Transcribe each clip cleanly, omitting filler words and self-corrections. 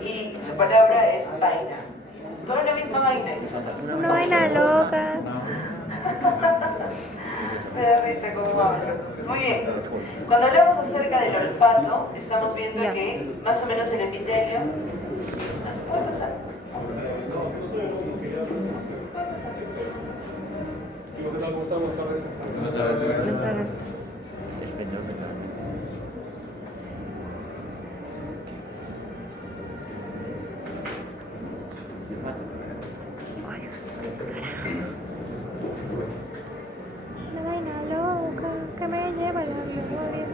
y su palabra es vaina. Todo es la misma vaina. Una vaina loca. Me da risa cómo hablo. Muy bien. Cuando hablamos acerca del olfato, estamos viendo que más o menos el epitelio... ¿Puede pasar? ¿Puede pasar? ¿Qué tal? ¿Cómo estamos? Una vaina loca que me lleva a la memoria.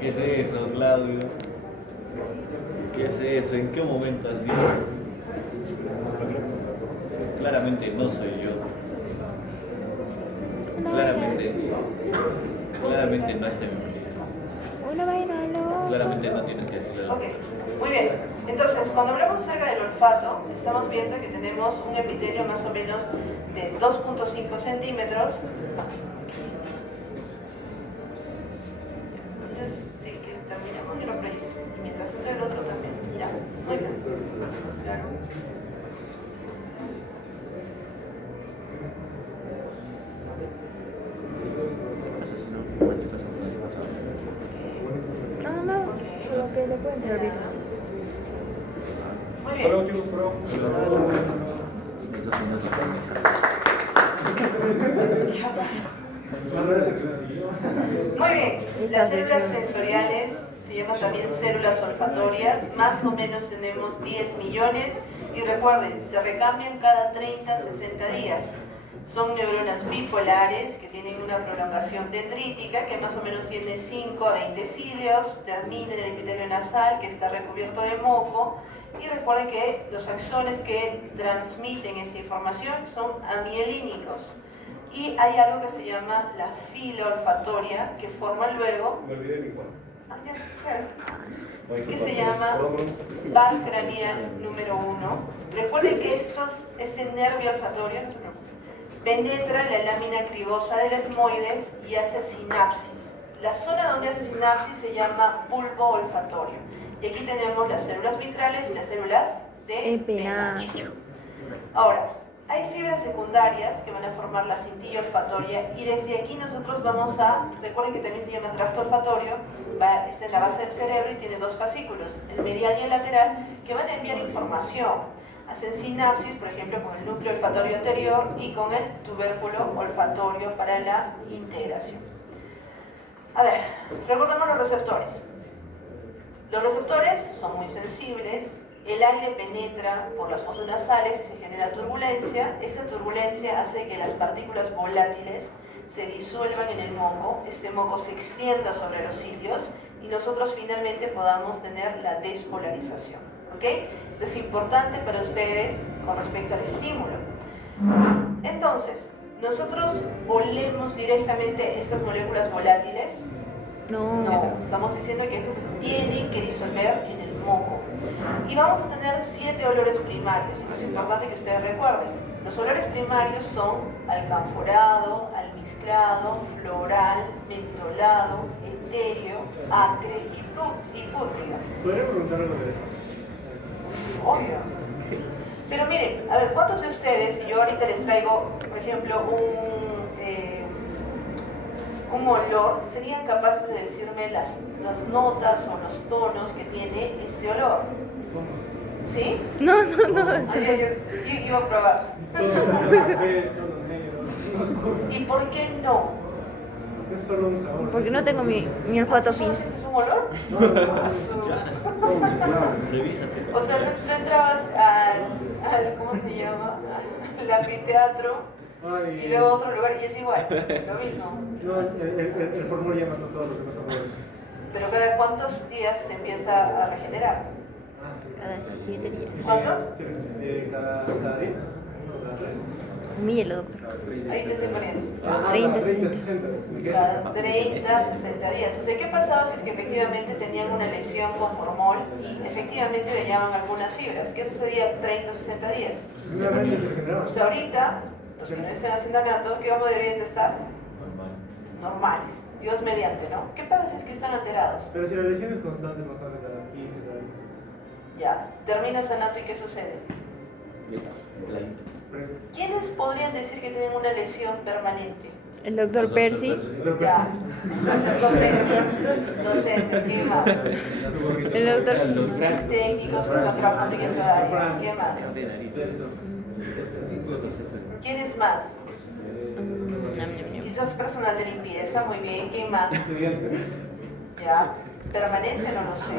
¿Qué es eso, Claudio? ¿Qué es eso? ¿En qué momento has visto? Claramente no soy yo. Claramente no está en mi Una vaina loca. Claramente no tienes que decirlo. Ok, muy bien. Entonces, cuando hablamos acerca del olfato, estamos viendo que tenemos un epitelio más o menos de 2.5 centímetros. Antes de que terminemos, yo lo proyecto. Y mientras tanto el otro también. Ya, muy bien. Claro. No, lo que le cuento ahorita. Muy bien. Hola, chicos, bro. ¿Qué pasa? Muy Muy bien, las células sensoriales se llaman también células olfatorias, más o menos tenemos 10 millones y recuerden, se recambian cada 30-60 días. Son neuronas bipolares que tienen una prolongación dendrítica que más o menos tiene 5 a 20 cilios, termina en el epitelio nasal que está recubierto de moco y recuerden que los axones que transmiten esta información son amielínicos. Y hay algo que se llama la fila olfatoria, que forma luego, Me olvidé mi cual. que se llama val craneal número 1. Recuerden que este nervio olfatorio, no se preocupen, penetra la lámina cribosa del etmoides y hace sinapsis. La zona donde hace sinapsis se llama bulbo olfatorio. Y aquí tenemos las células vitrales y las células de penacho. Ahora, hay fibras secundarias que van a formar la cintilla olfatoria y desde aquí nosotros vamos a, recuerden que también se llama tracto olfatorio, está en la base del cerebro y tiene dos fascículos, el medial y el lateral, que van a enviar información. Hacen sinapsis, por ejemplo, con el núcleo olfatorio anterior y con el tubérculo olfatorio para la integración. A ver, recordemos los receptores. Los receptores son muy sensibles. El aire penetra por las fosas nasales y se genera turbulencia. Esta turbulencia hace que las partículas volátiles se disuelvan en el moco, este moco se extienda sobre los cilios y nosotros finalmente podamos tener la despolarización. ¿Ok? Esto es importante para ustedes con respecto al estímulo. Entonces, nosotros olemos directamente estas moléculas volátiles. No, estamos diciendo que estas se tienen que disolver en el moco. Y vamos a tener 7 olores primarios. Esto es importante que ustedes recuerden. Los olores primarios son alcanforado, almizclado, floral, mentolado, etéreo, acre y púrpura. ¿Podría preguntar algo de eso? Obvio. Pero miren, a ver, ¿cuántos de ustedes, si yo ahorita les traigo, por ejemplo, un olor, serían capaces de decirme las notas o los tonos que tiene este olor? ¿Sí? No. Yo iba a probar. Todos negros, oscuros. ¿Y por qué no? Es solo un sabor. Porque no tengo mi olfato ¿Tú solo fino. sientes un olor? Revísate. O sea, no entrabas al ¿cómo se llama? Al anfiteatro y luego a otro lugar y es igual, lo mismo. No, el formulario ya mató todo lo que nos ocurre. Pero cada cuántos días se empieza a regenerar. Cada 7 días. ¿Cuánto? Cada 10, cada 3. Míralo, doctor. Ahí te estoy poniendo. 30, 60. Cada 30, 60 días. O sea, ¿qué pasaba si es que efectivamente tenían una lesión con formol y efectivamente dañaban algunas fibras? ¿Qué sucedía 30, 60 días? Nuevamente se regeneraba. O sea, ahorita, los que no estén haciendo anato, ¿qué vamos deberían de estar? Normales. Dios mediante, ¿no? ¿Qué pasa si es que están alterados? Pero si la lesión es constante, más tarde cada 15, cada 20. Ya, terminas anato y ¿qué sucede? ¿Quiénes podrían decir que tienen una lesión permanente? El doctor Percy. Ya, docentes, ¿qué más? El doctor. Técnicos que están trabajando en esa área, ¿qué más? ¿Quiénes más? Quizás personal de limpieza, muy bien, ¿qué más? Estudiante. Ya, permanente no lo sé.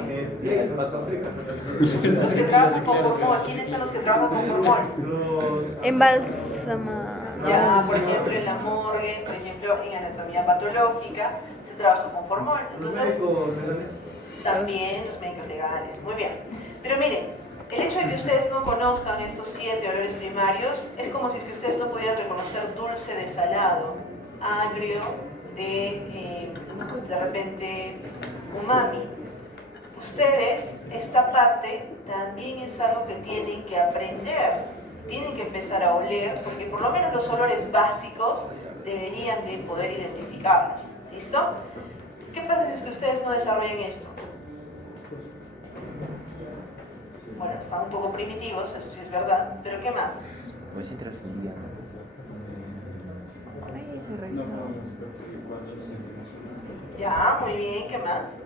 Los que trabajan con formol, ¿quiénes son los que trabajan con formol? Embalsama. Ya, por ejemplo, en la morgue, por ejemplo, en anatomía patológica, se trabaja con formol. Los Entonces, médicos legales. también los médicos legales, muy bien. Pero miren, el hecho de que ustedes no conozcan estos 7 olores primarios es como si es que ustedes no pudieran reconocer dulce de salado, agrio de repente umami. Ustedes, esta parte también es algo que tienen que aprender, tienen que empezar a oler, porque por lo menos los olores básicos deberían de poder identificarlos. ¿Listo? ¿Qué pasa si es que ustedes no desarrollan esto? Bueno, están un poco primitivos, eso sí es verdad, pero ¿qué más? Ay, se revisó. Ya, muy bien, ¿qué más?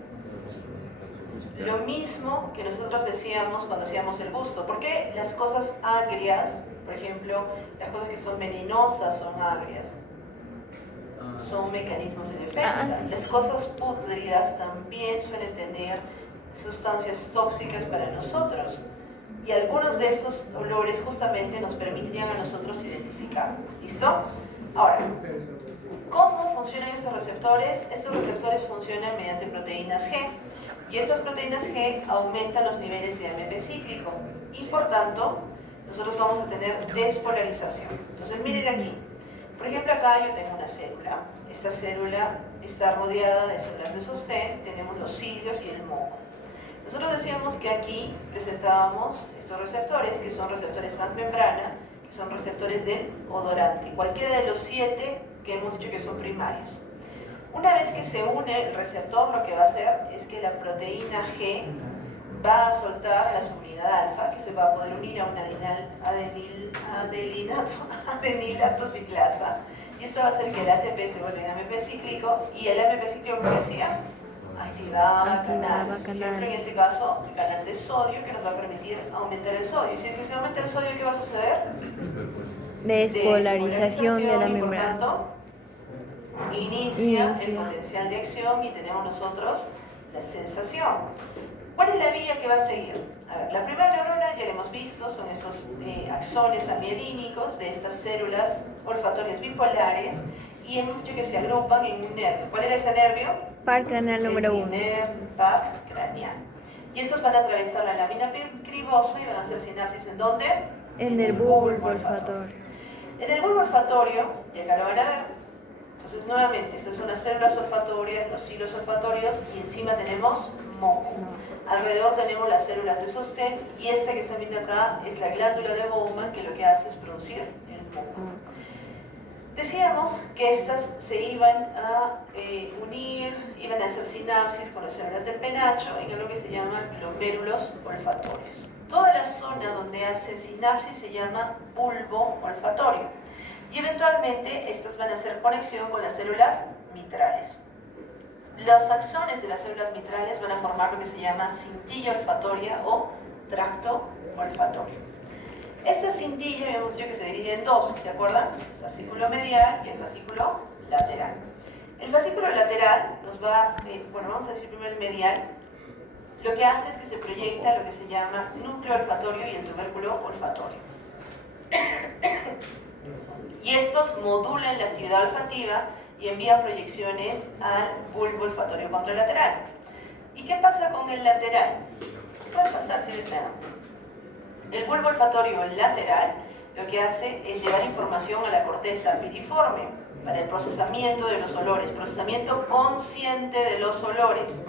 Lo mismo que nosotros decíamos cuando hacíamos el busto. ¿Por qué las cosas agrias, por ejemplo, las cosas que son venenosas son agrias? Son mecanismos de defensa. Las cosas pútridas también suelen tener sustancias tóxicas para nosotros. Y algunos de estos olores justamente nos permitirían a nosotros identificar. ¿Listo? Ahora, ¿cómo funcionan estos receptores? Estos receptores funcionan mediante proteínas G. Y estas proteínas G aumentan los niveles de AMP cíclico. Y por tanto, nosotros vamos a tener despolarización. Entonces, miren aquí. Por ejemplo, acá yo tengo una célula. Esta célula está rodeada de células de sostén. Tenemos los cilios y el moco. Nosotros decíamos que aquí presentábamos estos receptores, que son receptores transmembrana, que son receptores del odorante. Cualquiera de los 7 que hemos dicho que son primarios. Una vez que se une el receptor, lo que va a hacer es que la proteína G va a soltar la subunidad alfa, que se va a poder unir a una adenilato ciclasa, y esto va a hacer que el ATP se vuelva en AMP cíclico, y el AMP cíclico, ¿qué decía? Activaba canales. Por ejemplo, en este caso, el canal de sodio, que nos va a permitir aumentar el sodio. Y si es que se aumenta el sodio, ¿qué va a suceder? Despolarización de la y por membrana. tanto, inicia el potencial de acción y tenemos nosotros la sensación. ¿Cuál es la vía que va a seguir? A ver, la primera neurona ya la hemos visto, son esos axones amiedínicos de estas células olfatorias bipolares y hemos dicho que se agrupan en un nervio. ¿Cuál era ese nervio? Par craneal número 1. Par craneal. Y estos van a atravesar la lámina cribosa y van a hacer sinapsis ¿en dónde? En el bulbo olfatorio. En el bulbo olfatorio, y acá lo van a ver. Entonces, nuevamente, estas son las células olfatorias, los hilos olfatorios, y encima tenemos moco. Alrededor tenemos las células de sostén, y esta que están viendo acá es la glándula de Bowman, que lo que hace es producir el moco. Decíamos que estas se iban a unir, iban a hacer sinapsis con las células del penacho en lo que se llaman glomérulos olfatorios. Toda la zona donde hacen sinapsis se llama bulbo olfatorio. Y eventualmente estas van a hacer conexión con las células mitrales. Los axones de las células mitrales van a formar lo que se llama cintilla olfatoria o tracto olfatorio. Esta cintilla habíamos dicho que se divide en dos, ¿se acuerdan? El fascículo medial y el fascículo lateral. El fascículo lateral nos va, vamos a decir primero el medial. Lo que hace es que se proyecta lo que se llama núcleo olfatorio y el tubérculo olfatorio. Y estos modulan la actividad olfativa y envían proyecciones al bulbo olfatorio contralateral. ¿Y qué pasa con el lateral? Puede pasar si desean. El bulbo olfatorio lateral lo que hace es llevar información a la corteza piriforme para el procesamiento de los olores, procesamiento consciente de los olores,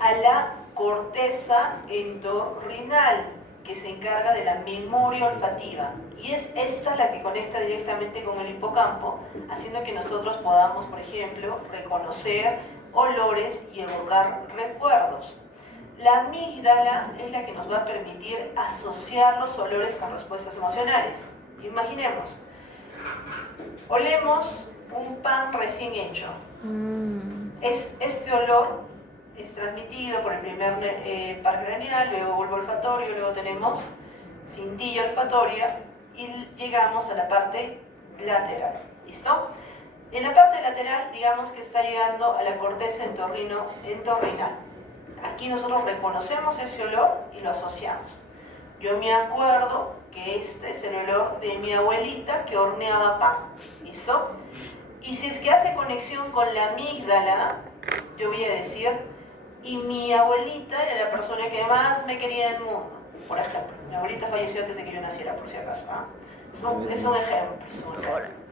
a la corteza entorrinal, que se encarga de la memoria olfativa, y es esta la que conecta directamente con el hipocampo, haciendo que nosotros podamos, por ejemplo, reconocer olores y evocar recuerdos. La amígdala es la que nos va a permitir asociar los olores con respuestas emocionales. Imaginemos, olemos un pan recién hecho. Este olor es transmitido por el primer par craneal, luego bulbo olfatorio, luego tenemos cintilla olfatoria y llegamos a la parte lateral. ¿Listo? En la parte lateral, digamos que está llegando a la corteza entorrinal. Aquí nosotros reconocemos ese olor y lo asociamos. Yo me acuerdo que este es el olor de mi abuelita que horneaba pan. ¿Listo? Y si es que hace conexión con la amígdala, yo voy a decir, y mi abuelita era la persona que más me quería en el mundo. Por ejemplo, mi abuelita falleció antes de que yo naciera, por si acaso. Es un ejemplo.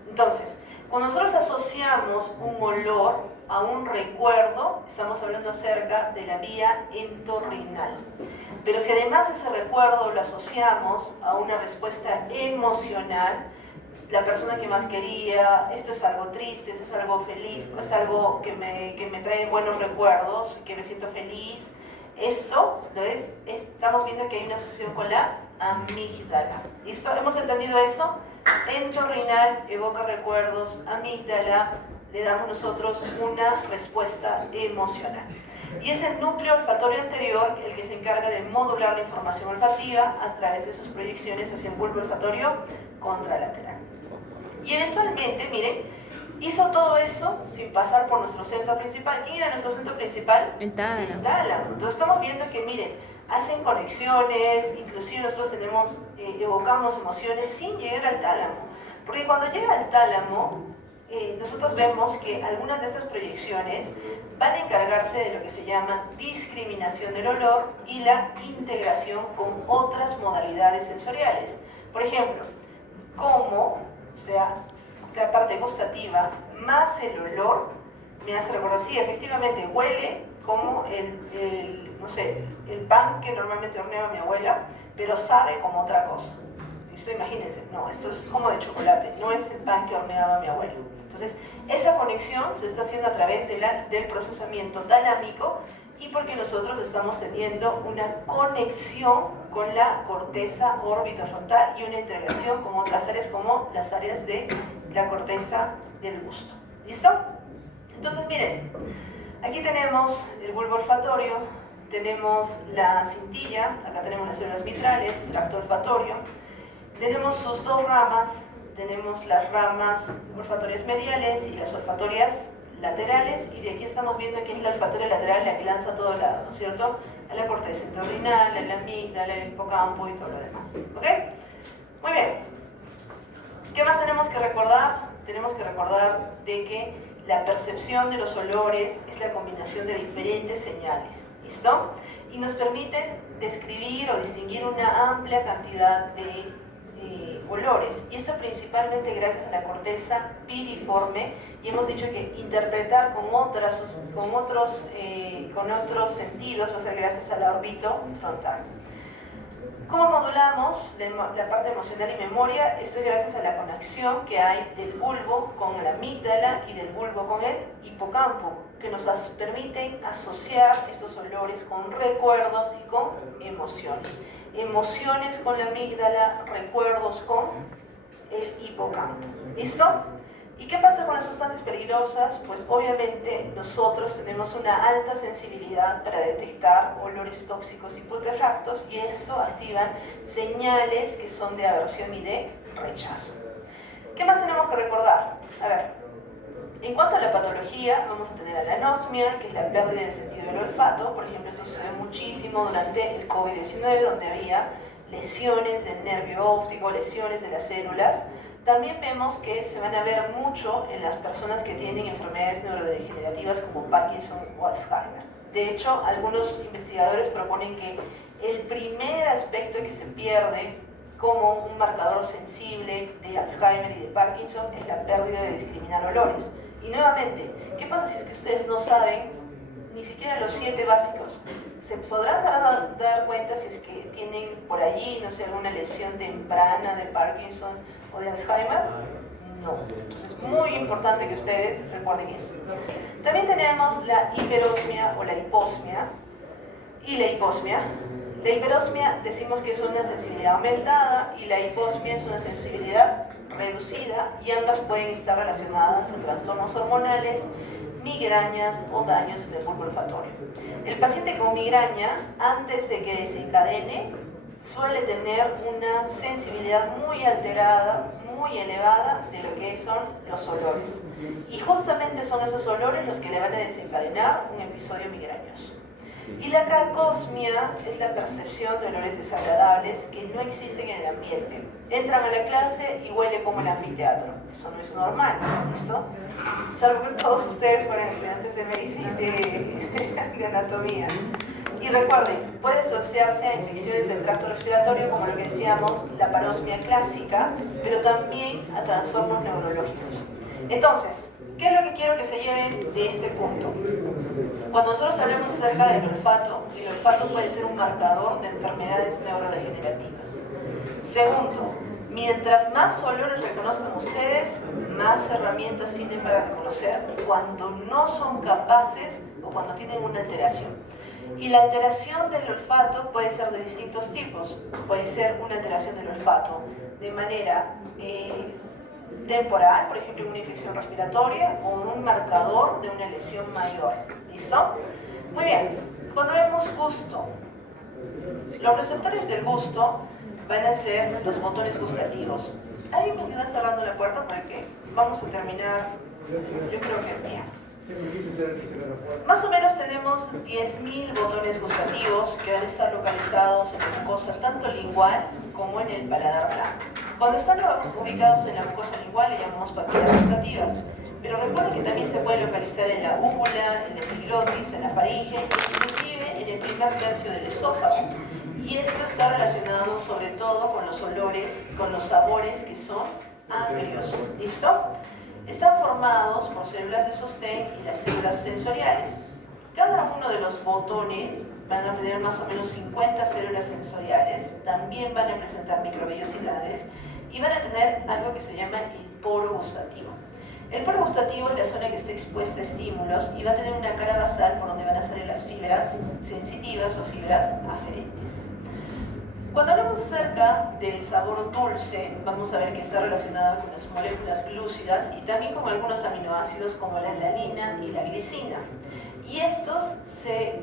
Entonces, cuando nosotros asociamos un olor a un recuerdo, estamos hablando acerca de la vía entorrinal. Pero si además ese recuerdo lo asociamos a una respuesta emocional, la persona que más quería, esto es algo triste, esto es algo feliz, es algo que me trae buenos recuerdos, que me siento feliz, eso, estamos viendo que hay una asociación con la amígdala. ¿Listo? ¿Hemos entendido eso? Entorrinal evoca recuerdos, amígdala le damos nosotros una respuesta emocional. Y es el núcleo olfatorio anterior el que se encarga de modular la información olfativa a través de sus proyecciones hacia el bulbo olfatorio contralateral. Y eventualmente, miren, hizo todo eso sin pasar por nuestro centro principal. ¿Quién era nuestro centro principal? El tálamo. El tálamo. Entonces estamos viendo que, miren, hacen conexiones, inclusive nosotros evocamos emociones sin llegar al tálamo. Porque cuando llega al tálamo, nosotros vemos que algunas de esas proyecciones van a encargarse de lo que se llama discriminación del olor y la integración con otras modalidades sensoriales. Por ejemplo, como, o sea, la parte gustativa más el olor me hace recordar, sí, efectivamente huele como no sé, el pan que normalmente horneaba mi abuela, pero sabe como otra cosa. ¿Listo? Imagínense, no, esto es como de chocolate, no es el pan que horneaba mi abuela. Entonces, esa conexión se está haciendo a través del procesamiento talámico y porque nosotros estamos teniendo una conexión con la corteza orbitofrontal y una integración con otras áreas como las áreas de la corteza del gusto. ¿Listo? Entonces, miren, aquí tenemos el bulbo olfatorio, tenemos la cintilla, acá tenemos las células mitrales, tracto olfatorio, tenemos sus dos ramas, tenemos las ramas olfatorias mediales y las olfatorias laterales, y de aquí estamos viendo que es la olfatoria lateral la que lanza a todo lado, ¿no es cierto? A la corteza entorrinal, a la amígdala, al hipocampo y todo lo demás. ¿Ok? Muy bien. ¿Qué más tenemos que recordar? Tenemos que recordar de que la percepción de los olores es la combinación de diferentes señales. ¿Listo? Y nos permite describir o distinguir una amplia cantidad de olores, y esto principalmente gracias a la corteza piriforme, y hemos dicho que interpretar con otros sentidos va a ser gracias a la orbitofrontal. ¿Cómo modulamos la parte emocional y memoria? Esto es gracias a la conexión que hay del bulbo con la amígdala y del bulbo con el hipocampo, que nos permiten asociar estos olores con recuerdos y con emociones. Emociones con la amígdala, recuerdos con el hipocampo. ¿Listo? ¿Y qué pasa con las sustancias peligrosas? Pues obviamente nosotros tenemos una alta sensibilidad para detectar olores tóxicos y putrefactos, y eso activan señales que son de aversión y de rechazo. ¿Qué más tenemos que recordar? A ver, en cuanto a la patología, vamos a tener a la anosmia, que es la pérdida del sentido del olfato. Por ejemplo, esto sucede muchísimo durante el COVID-19, donde había lesiones del nervio óptico, lesiones de las células. También vemos que se van a ver mucho en las personas que tienen enfermedades neurodegenerativas como Parkinson o Alzheimer. De hecho, algunos investigadores proponen que el primer aspecto que se pierde como un marcador sensible de Alzheimer y de Parkinson es la pérdida de discriminar olores. Y nuevamente, ¿qué pasa si es que ustedes no saben ni siquiera los 7 básicos? ¿Se podrán dar cuenta si es que tienen por allí, no sé, alguna lesión temprana de Parkinson o de Alzheimer? No. Entonces es muy importante que ustedes recuerden eso. También tenemos la hiperosmia o la hiposmia. Y la hiposmia. La hiperosmia decimos que es una sensibilidad aumentada y la hiposmia es una sensibilidad reducida, y ambas pueden estar relacionadas a trastornos hormonales, migrañas o daños en el bulbo olfatorio. El paciente con migraña, antes de que desencadene, suele tener una sensibilidad muy alterada, muy elevada de lo que son los olores. Y justamente son esos olores los que le van a desencadenar un episodio migrañoso. Y la cacosmia es la percepción de olores desagradables que no existen en el ambiente. Entran a la clase y huele como el anfiteatro. Eso no es normal, ¿listo? Salvo que todos ustedes fueran estudiantes de medicina, de anatomía. Y recuerden, puede asociarse a infecciones del tracto respiratorio, como lo que decíamos, la parosmia clásica, pero también a trastornos neurológicos. Entonces, ¿qué es lo que quiero que se lleven de este punto? Cuando nosotros hablamos acerca del olfato, el olfato puede ser un marcador de enfermedades neurodegenerativas. Segundo, mientras más olores reconozcan ustedes, más herramientas tienen para reconocer cuando no son capaces o cuando tienen una alteración. Y la alteración del olfato puede ser de distintos tipos. Puede ser una alteración del olfato de manera temporal, por ejemplo, una infección respiratoria, o un marcador de una lesión mayor. ¿Listo? Muy bien. Cuando vemos gusto, los receptores del gusto van a ser los botones gustativos. ¿Alguien me ayuda cerrando la puerta? Porque vamos a terminar, yo creo que bien. Más o menos tenemos 10.000 botones gustativos que van a estar localizados en la mucosa tanto lingual como en el paladar blando. Cuando están ubicados en la mucosa lingual le llamamos papilas gustativas, pero recuerden que también se puede localizar en la úvula, en la epiglotis, en la faringe, inclusive en el primer tercio del esófago. Y esto está relacionado sobre todo con los olores, con los sabores que son agrios. ¿Listo? Están formados por células de sostén y las células sensoriales. Cada uno de los botones van a tener más o menos 50 células sensoriales, también van a presentar microvellosidades y van a tener algo que se llama el poro gustativo. El poro gustativo es la zona que está expuesta a estímulos y va a tener una cara basal por donde van a salir las fibras sensitivas o fibras aferentes. Cuando hablamos acerca del sabor dulce, vamos a ver que está relacionado con las moléculas glúcidas y también con algunos aminoácidos como la alanina y la glicina. Y estos se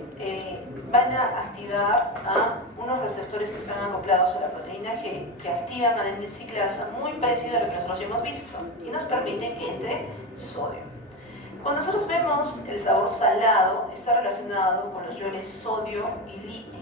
van a activar a unos receptores que están acoplados a la proteína G, que activan adenilciclasa muy parecido a lo que nosotros ya hemos visto y nos permiten que entre sodio. Cuando nosotros vemos el sabor salado, está relacionado con los iones sodio y litio.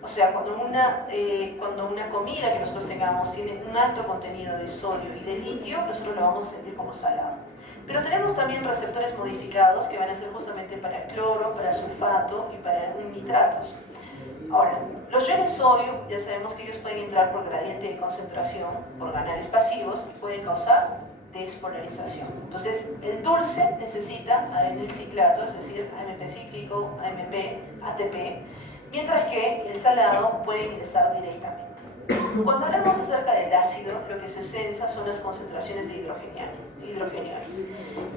O sea, cuando una comida que nosotros tengamos tiene un alto contenido de sodio y de litio, nosotros lo vamos a sentir como salado. Pero tenemos también receptores modificados que van a ser justamente para cloro, para sulfato y para nitratos. Ahora, los iones sodio, ya sabemos que ellos pueden entrar por gradiente de concentración, por canales pasivos, y pueden causar despolarización. Entonces, el dulce necesita adenilciclato, es decir, AMP cíclico, AMP, ATP, mientras que el salado puede ingresar directamente. Cuando hablamos acerca del ácido, lo que se sensa son las concentraciones de hidrogeniones.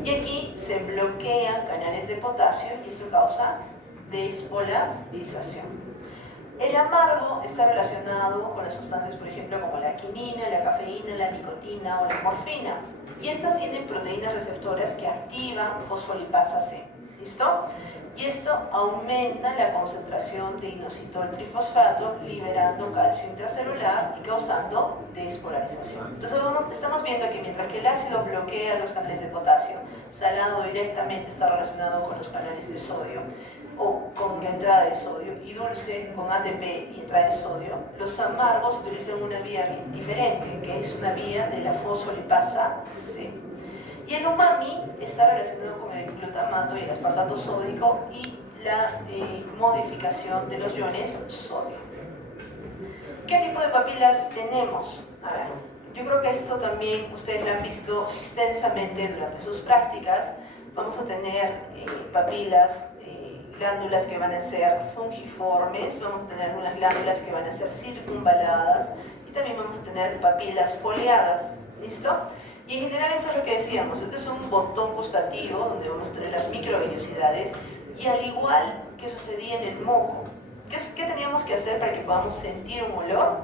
Y aquí se bloquean canales de potasio y eso causa despolarización. El amargo está relacionado con las sustancias, por ejemplo, como la quinina, la cafeína, la nicotina o la morfina. Y estas tienen proteínas receptoras que activan fosfolipasa C. ¿Listo? Y esto aumenta la concentración de inositol trifosfato, liberando calcio intracelular y causando despolarización. Entonces estamos viendo que mientras que el ácido bloquea los canales de potasio, salado directamente está relacionado con los canales de sodio o con la entrada de sodio, y dulce con ATP y entrada de sodio, los amargos utilizan una vía diferente, que es una vía de la fosfolipasa C. Y el umami está relacionado con el glutamato y el aspartato sódico y la modificación de los iones sodio. ¿Qué tipo de papilas tenemos? A ver, yo creo que esto también ustedes lo han visto extensamente durante sus prácticas. Vamos a tener papilas, glándulas que van a ser fungiformes, vamos a tener algunas glándulas que van a ser circunvaladas y también vamos a tener papilas foliadas. ¿Listo? Y en general esto es lo que decíamos, este es un botón gustativo donde vamos a tener las microvellosidades y al igual que sucedía en el moco, ¿qué teníamos que hacer para que podamos sentir un olor?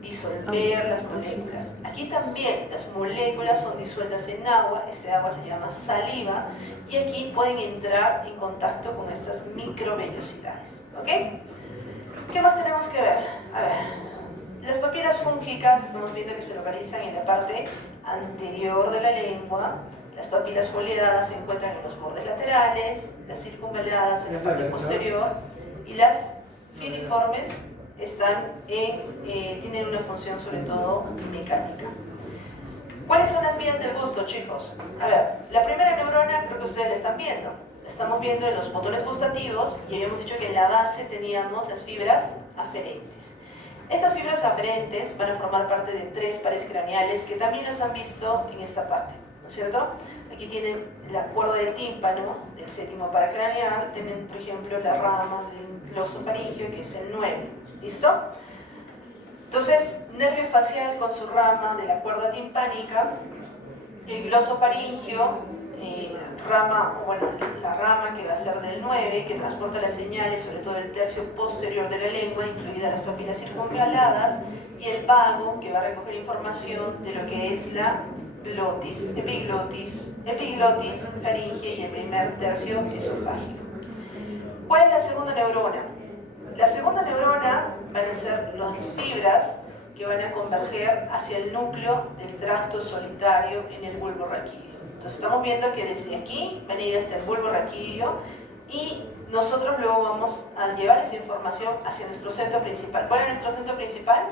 Disolver las moléculas. Aquí también las moléculas son disueltas en agua, ese agua se llama saliva y aquí pueden entrar en contacto con estas microvellosidades. ¿Ok? ¿Qué más tenemos que ver? A ver, las papilas fúngicas estamos viendo que se localizan en la parte anterior de la lengua, las papilas foliadas se encuentran en los bordes laterales, las circunvaladas en la parte posterior y las filiformes tienen una función sobre todo mecánica. ¿Cuáles son las vías del gusto, chicos? A ver, la primera neurona creo que ustedes la están viendo. La estamos viendo en los botones gustativos y habíamos dicho que en la base teníamos las fibras aferentes. Estas fibras aferentes van a formar parte de 3 pares craneales que también las han visto en esta parte, ¿no es cierto? Aquí tienen la cuerda del tímpano, del 7º paracraneal, tienen por ejemplo la rama del glosofaringio que es el 9, ¿listo? Entonces, nervio facial con su rama de la cuerda timpánica, el glosofaringio, la rama que va a ser del 9, que transporta las señales, sobre todo el tercio posterior de la lengua, incluidas las papilas circunvaladas, y el vago, que va a recoger información de lo que es la glotis, epiglotis, faringe y el primer tercio esofágico. ¿Cuál es la segunda neurona? La segunda neurona van a ser las fibras que van a converger hacia el núcleo del tracto solitario en el bulbo raquídeo. Entonces estamos viendo que desde aquí van a ir hasta el bulbo raquídeo y nosotros luego vamos a llevar esa información hacia nuestro centro principal. ¿Cuál es nuestro centro principal?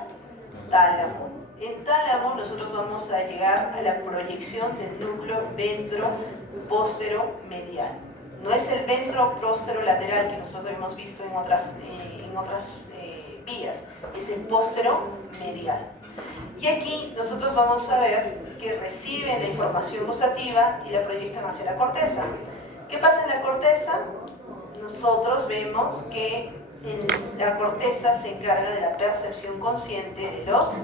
Tálamo. En tálamo nosotros vamos a llegar a la proyección del núcleo ventro-póstero-medial. No es el ventro-póstero-lateral que nosotros habíamos visto en otras vías, es el póstero-medial. Y aquí nosotros vamos a ver que reciben la información gustativa y la proyectan hacia la corteza. ¿Qué pasa en la corteza? Nosotros vemos que en la corteza se encarga de la percepción consciente de los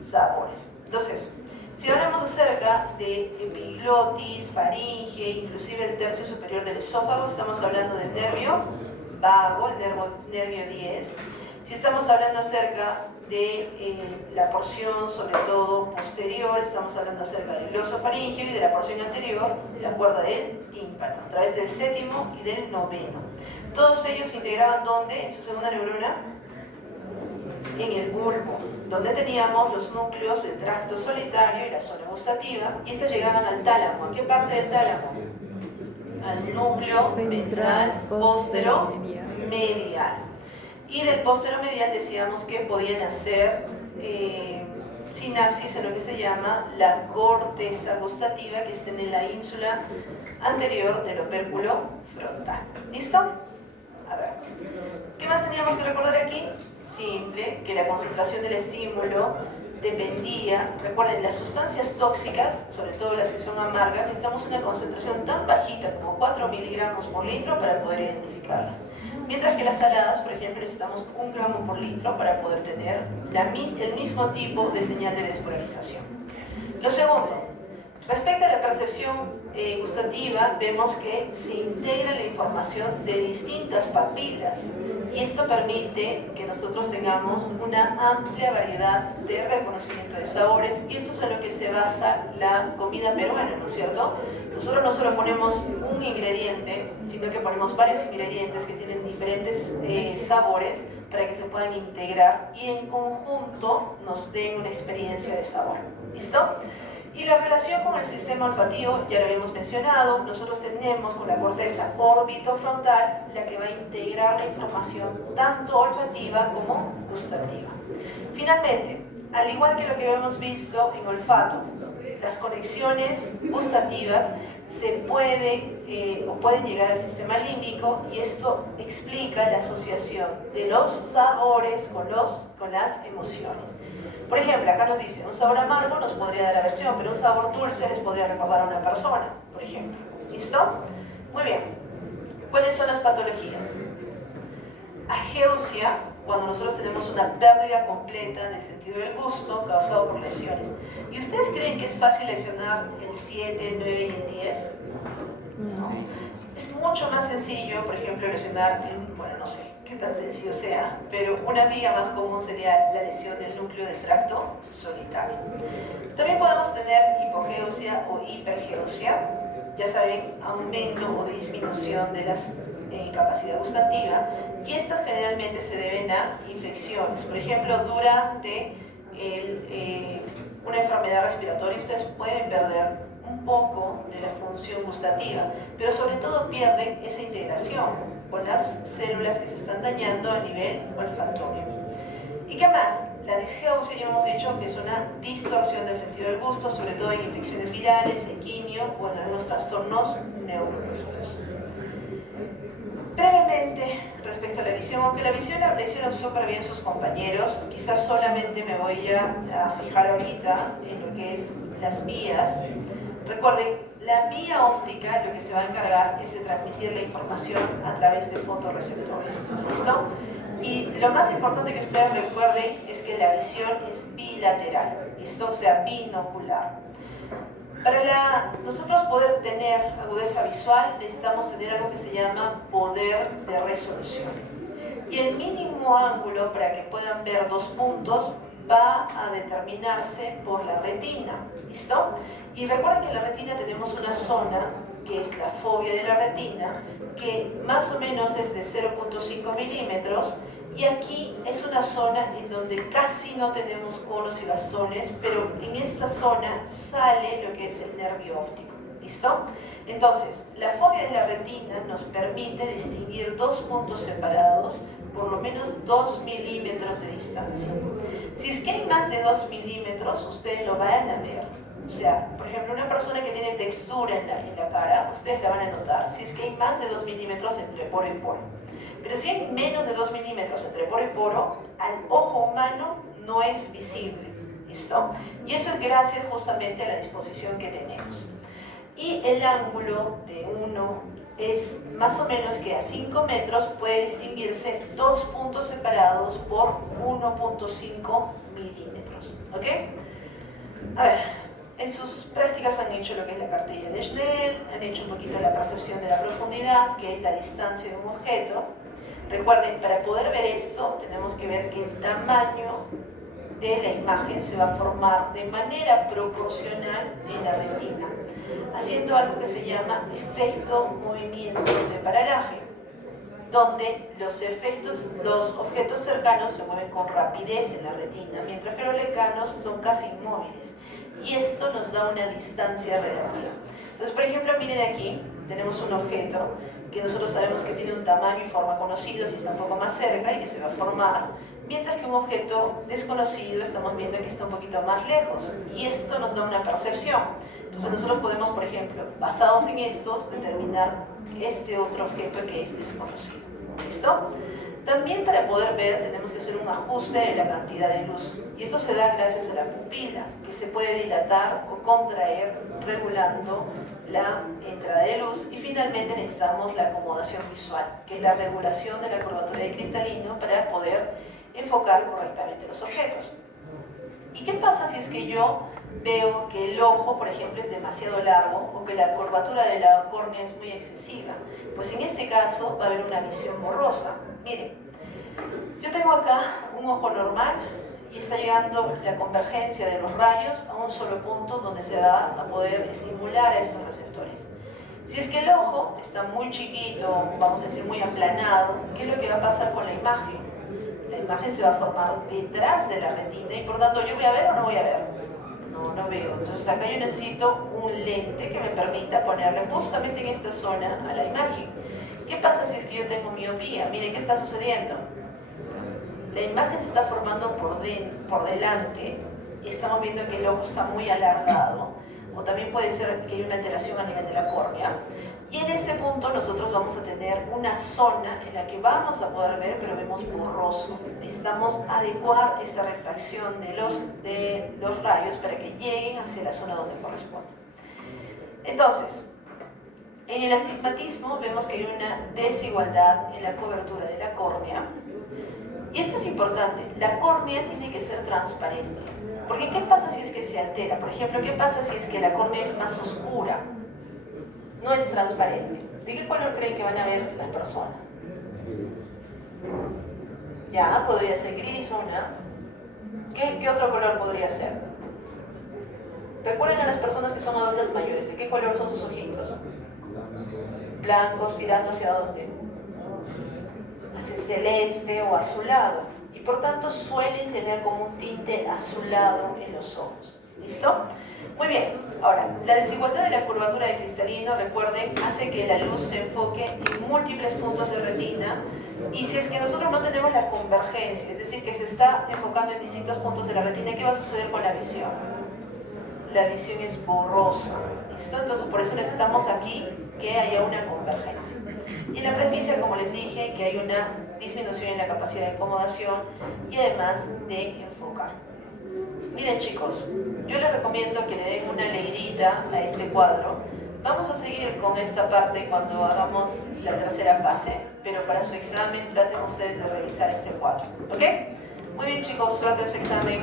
sabores. Entonces, si hablamos acerca de epiglotis, faringe, inclusive el tercio superior del esófago, estamos hablando del nervio vago, el nervio 10. Si estamos hablando acerca de la porción, sobre todo posterior, estamos hablando acerca del glosofaringio y de la porción anterior, de la cuerda del tímpano, a través del 7º y del 9º. Todos ellos se integraban ¿dónde? En su segunda neurona, en el bulbo, donde teníamos los núcleos del tracto solitario y la zona gustativa, y estas llegaban al tálamo. ¿A qué parte del tálamo? Al núcleo ventral póstero medial. Y del póstero medial decíamos que podían hacer sinapsis en lo que se llama la corteza gustativa, que está en la ínsula anterior del opérculo frontal. ¿Listo? A ver, ¿qué más teníamos que recordar aquí? Simple, que la concentración del estímulo dependía, recuerden, las sustancias tóxicas, sobre todo las que son amargas, necesitamos una concentración tan bajita como 4 miligramos por litro para poder identificarlas. Mientras que las saladas, por ejemplo, necesitamos 1 gramo por litro para poder tener el mismo tipo de señal de despolarización. Lo segundo, respecto a la percepción gustativa, vemos que se integra la información de distintas papilas y esto permite que nosotros tengamos una amplia variedad de reconocimiento de sabores y eso es en lo que se basa la comida peruana, ¿no es cierto? Nosotros no solo ponemos un ingrediente, sino que ponemos varios ingredientes que tienen diferentes sabores para que se puedan integrar y en conjunto nos den una experiencia de sabor. ¿Listo? Y la relación con el sistema olfativo, ya lo habíamos mencionado, nosotros tenemos con la corteza orbitofrontal la que va a integrar la información tanto olfativa como gustativa. Finalmente, al igual que lo que hemos visto en olfato, las conexiones gustativas se puede o pueden llegar al sistema límbico, y esto explica la asociación de los sabores con las emociones. Por ejemplo, acá nos dice, un sabor amargo nos podría dar aversión, pero un sabor dulce les podría recordar a una persona, por ejemplo. ¿Listo? Muy bien. ¿Cuáles son las patologías? Ageusia, cuando nosotros tenemos una pérdida completa del sentido del gusto causado por lesiones. ¿Y ustedes creen que es fácil lesionar el 7, el 9 y el 10? No. Es mucho más sencillo, por ejemplo, lesionar, bueno, no sé qué tan sencillo sea, pero una vía más común sería la lesión del núcleo del tracto solitario. También podemos tener hipogeusia o hipergeusia, ya saben, aumento o disminución de la capacidad gustativa, y estas generalmente se deben a infecciones. Por ejemplo, durante una enfermedad respiratoria ustedes pueden perder un poco de la función gustativa, pero sobre todo pierden esa integración con las células que se están dañando a nivel olfatorio. ¿Y qué más? La disgeusia, ya hemos dicho que es una distorsión del sentido del gusto, sobre todo en infecciones virales, en quimio o en algunos trastornos neurológicos. Brevemente, respecto a la visión, aunque la visión la hicieron súper bien sus compañeros, quizás solamente me voy a fijar ahorita en lo que es las vías. Recuerden, la vía óptica lo que se va a encargar es de transmitir la información a través de fotorreceptores. ¿Listo? Y lo más importante que ustedes recuerden es que la visión es bilateral, ¿listo? O sea, binocular. Para nosotros poder tener agudeza visual necesitamos tener algo que se llama poder de resolución. Y el mínimo ángulo para que puedan ver dos puntos va a determinarse por la retina. ¿Listo? Y recuerden que en la retina tenemos una zona que es la fobia de la retina, que más o menos es de 0.5 milímetros, y aquí es una zona en donde casi no tenemos conos y bastones, pero en esta zona sale lo que es el nervio óptico. ¿Listo? Entonces, la fobia de la retina nos permite distinguir dos puntos separados por lo menos 2 milímetros de distancia. Si es que hay más de 2 milímetros, ustedes lo van a ver. O sea, por ejemplo, una persona que tiene textura en la cara, ustedes la van a notar si es que hay más de 2 milímetros entre poro y poro. Pero si hay menos de 2 milímetros entre poro y poro, al ojo humano no es visible. ¿Listo? Y eso es gracias justamente a la disposición que tenemos. Y el ángulo de 1 es más o menos que a 5 metros puede distinguirse dos puntos separados por 1.5 milímetros. ¿Ok? A ver, en sus prácticas han hecho lo que es la cartilla de Snell, han hecho un poquito la percepción de la profundidad, que es la distancia de un objeto. Recuerden, para poder ver esto, tenemos que ver que el tamaño de la imagen se va a formar de manera proporcional en la retina, haciendo algo que se llama efecto movimiento de paralaje, donde los objetos cercanos se mueven con rapidez en la retina, mientras que los lejanos son casi inmóviles, y esto nos da una distancia relativa. Entonces, por ejemplo, miren aquí, tenemos un objeto que nosotros sabemos que tiene un tamaño y forma conocidos y está un poco más cerca y que se va a formar, mientras que un objeto desconocido estamos viendo que está un poquito más lejos, y esto nos da una percepción. Entonces nosotros podemos, por ejemplo, basados en estos, determinar este otro objeto que es desconocido. ¿Listo? También para poder ver tenemos que hacer un ajuste de la cantidad de luz, y esto se da gracias a la pupila, que se puede dilatar o contraer regulando la entrada de luz. Y finalmente necesitamos la acomodación visual, que es la regulación de la curvatura del cristalino para poder enfocar correctamente los objetos. ¿Y qué pasa si es que yo veo que el ojo, por ejemplo, es demasiado largo o que la curvatura de la córnea es muy excesiva? Pues en este caso va a haber una visión borrosa. Miren, yo tengo acá un ojo normal y está llegando la convergencia de los rayos a un solo punto donde se va a poder estimular a estos receptores. Si es que el ojo está muy chiquito, vamos a decir muy aplanado, ¿qué es lo que va a pasar con la imagen? La imagen se va a formar detrás de la retina y por tanto, ¿yo voy a ver o no voy a ver? No veo. Entonces acá yo necesito un lente que me permita ponerle justamente en esta zona a la imagen. ¿Qué pasa si es que yo tengo miopía? Miren, ¿qué está sucediendo? La imagen se está formando por delante y estamos viendo que el ojo está muy alargado. o también puede ser que haya una alteración a nivel de la córnea. Y en ese punto nosotros vamos a tener una zona en la que vamos a poder ver, pero vemos borroso. Necesitamos adecuar esta refracción de los rayos para que lleguen hacia la zona donde corresponde. Entonces, en el astigmatismo vemos que hay una desigualdad en la cobertura de la córnea. Y esto es importante, la córnea tiene que ser transparente. Porque ¿qué pasa si es que se altera? Por ejemplo, ¿qué pasa si es que la córnea es más oscura? No es transparente. ¿De qué color creen que van a ver las personas? Ya, podría ser gris o una. ¿Qué otro color podría ser? Recuerden a las personas que son adultas mayores, ¿de qué color son sus ojitos? Blancos, tirando hacia dónde? Hacia celeste o azulado. Y por tanto suelen tener como un tinte azulado en los ojos. ¿Listo? Muy bien. Ahora, la desigualdad de la curvatura de cristalino, recuerden, hace que la luz se enfoque en múltiples puntos de retina. Y si es que nosotros no tenemos la convergencia, es decir, que se está enfocando en distintos puntos de la retina, ¿qué va a suceder con la visión? La visión es borrosa. ¿Listo? Entonces, por eso necesitamos aquí que haya una convergencia. Y en la presbicia, como les dije, que hay una disminución en la capacidad de acomodación y además de enfocar. Miren chicos, yo les recomiendo que le den una leidita a este cuadro. Vamos a seguir con esta parte cuando hagamos la tercera fase, pero para su examen traten ustedes de revisar este cuadro, ¿ok? Muy bien chicos, suerte en su examen.